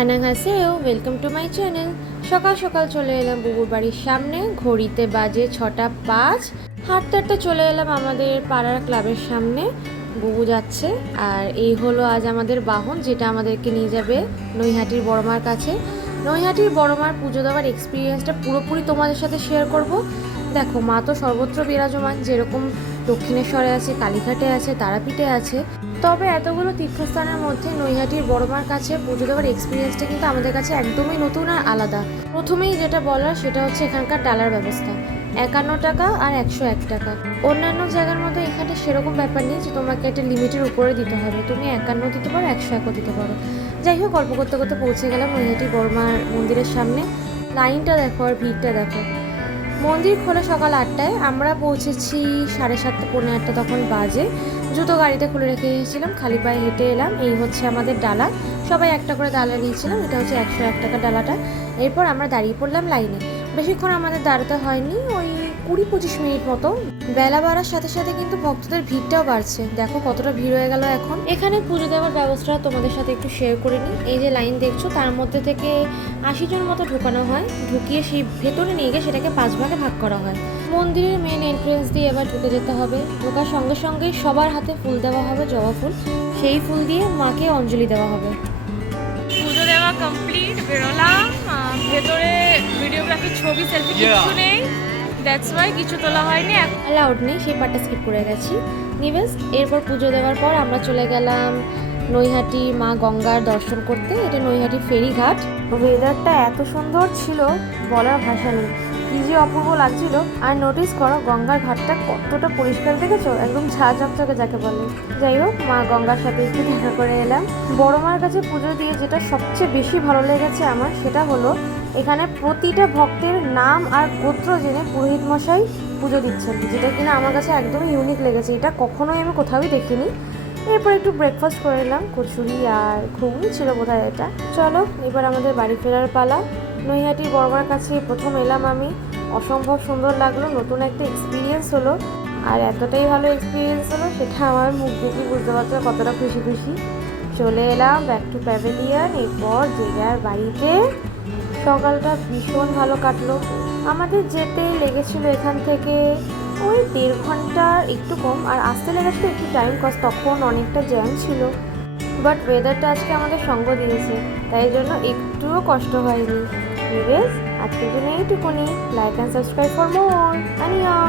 annyeonghaseyo, welcome to my channel. সকাল সকাল চলে এলাম বুবুর বাড়ির সামনে, ঘড়িতে বাজে 6টা 5। হাঁটতে হাঁটতে চলে এলাম আমাদের পাড়ার ক্লাবের সামনে। বুবু যাচ্ছে, আর এই হলো আজ আমাদের বাহন, যেটা আমাদেরকে নিয়ে যাবে নৈহাটির বড়মার কাছে। নৈহাটির বড়মার পুজো দেওয়ার এক্সপিরিয়েন্সটা পুরোপুরি তোমাদের সাথে শেয়ার করব। দেখো, মা তো সর্বত্র বিরাজমান, যেরকম দক্ষিণেশ্বরে আছে, কালীঘাটে আছে, তারাপীঠে আছে। তবে এতগুলো তীর্থস্থানের মধ্যে নৈহাটির বড়মার কাছে পুজো দেওয়ার এক্সপিরিয়েন্সটা কিন্তু আমাদের কাছে একদমই নতুন আর আলাদা। প্রথমেই যেটা বলার সেটা হচ্ছে এখানকার ডালার ব্যবস্থা। 51 টাকা আর 101 টাকা। অন্যান্য জায়গার মধ্যে এখানে সেরকম ব্যাপার নেই যে তোমাকে একটা লিমিটের উপরে দিতে হবে, তুমি 51 দিতে পারো, 101 দিতে পারো। যাই হোক, গল্প করতে করতে পৌঁছে গেলাম নৈহাটির বড়মার মন্দিরের সামনে। লাইনটা দেখো আর ভিড়টা দেখো। মন্দির খোলে সকাল 8টায়, আমরা পৌঁছেছি 7:30 পৌনে 8টা তখন বাজে। জুতো গাড়িতে খুলে রেখে এসেছিলাম, খালি পায়ে হেঁটে এলাম। এই হচ্ছে আমাদের ডালা, সবাই একটা করে ডালা নিয়েছিলাম। এটা হচ্ছে 101 টাকা ডালাটা। এরপর আমরা দাঁড়িয়ে পড়লাম লাইনে। বেশিক্ষণ আমাদের দাঁড়াতে হয়নি, ওই 20-25 মিনিট মতো। বেলা বাড়ার সাথে সাথে কিন্তু ভক্তদের ভিড়টাও বাড়ছে, দেখো কতটা ভিড় হয়ে গেল এখন। এখানে পুজো দেওয়ার ব্যবস্থা তোমাদের সাথে একটু শেয়ার করে নিই। এই যে লাইন দেখছো, তার মধ্যে থেকে 80 জন মতো ঢোকানো হয়, ঢুকিয়ে সেই ভেতরে নিয়ে গিয়ে সেটাকে 5 ভাগে ভাগ করা হয়। মন্দিরের মেন এন্ট্রেন্স দিয়ে এবার ঢুকে যেতে হবে। ঢোকার সঙ্গে সঙ্গেই সবার হাতে ফুল দেওয়া হবে, জবা ফুল। সেই ফুল দিয়ে মাকে অঞ্জলি দেওয়া হবে। পুজো দেওয়া কমপ্লিট, বেরোলাম। ভেতরে ভিডিওগ্রাফি, ছবি, সেলফি কিছু নেই, দ্যাটস ওয়াই কিছু তোলা হয়নি। অ্যালাউড নেই, সেই পার্টটা স্কিপ করে গেছি। নিবেশ, এরপর পুজো দেওয়ার পর আমরা চলে গেলাম নৈহাটি মা গঙ্গার দর্শন করতে। এটা নৈহাটি ফেরিঘাট। ওয়েদারটা এত সুন্দর ছিল, বলার ভাষা নেই, কি যে অপূর্ব লাগছিল। আর নোটিস করো গঙ্গার ঘাটটা কতটা পরিষ্কার, দেখেছো? একদম ঝাঁ ঝকঝকে যাকে বলে। যাই হোক, মা গঙ্গার সাথে একটু দেখা করে এলাম। বড় মার কাছে পুজো দিয়ে যেটা সবচেয়ে বেশি ভালো লেগেছে আমার, সেটা হলো এখানে প্রতিটা ভক্তের নাম আর গোত্র জেনে পুরোহিত মশাই পুজো দিচ্ছেন, যেটা কিনা আমার কাছে একদমই ইউনিক লেগেছে। এটা কখনোই আমি কোথাওই দেখিনি। এরপর একটু ব্রেকফাস্ট করে নিলাম, কচুরি আর ঘুগনি ছিল বোধহয় এটা। চলো এবার আমাদের বাড়ি ফেরার পালা। নৈহাটির বড়মার কাছে প্রথম এলাম আমি, অসম্ভব সুন্দর লাগলো, নতুন একটা এক্সপিরিয়েন্স হলো। আর এতটাই ভালো এক্সপিরিয়েন্স হলো সেটা আমার মুখ দেখে বুঝতে পারছো কতটা খুশি খুশি। চলে এলাম ব্যাক টু প্যাভিলিয়ন। এরপর যে যার বাড়িতে। সকালটা ভীষণ ভালো কাটলো। আমাদের যেতে লেগেছিল এখান থেকে ওই 1.5 ঘন্টার একটু কম, আর আসতে লেগেছিল একটু টাইম, কজ তখন অনেকটা জ্যাম ছিল। বাট ওয়েদারটা আজকে আমাদের সঙ্গ দিয়েছে, তাই জন্য একটুও কষ্ট হয়নি। আজকের জন্য এইটুকুনি। Like and subscribe for more. আনিয়ং।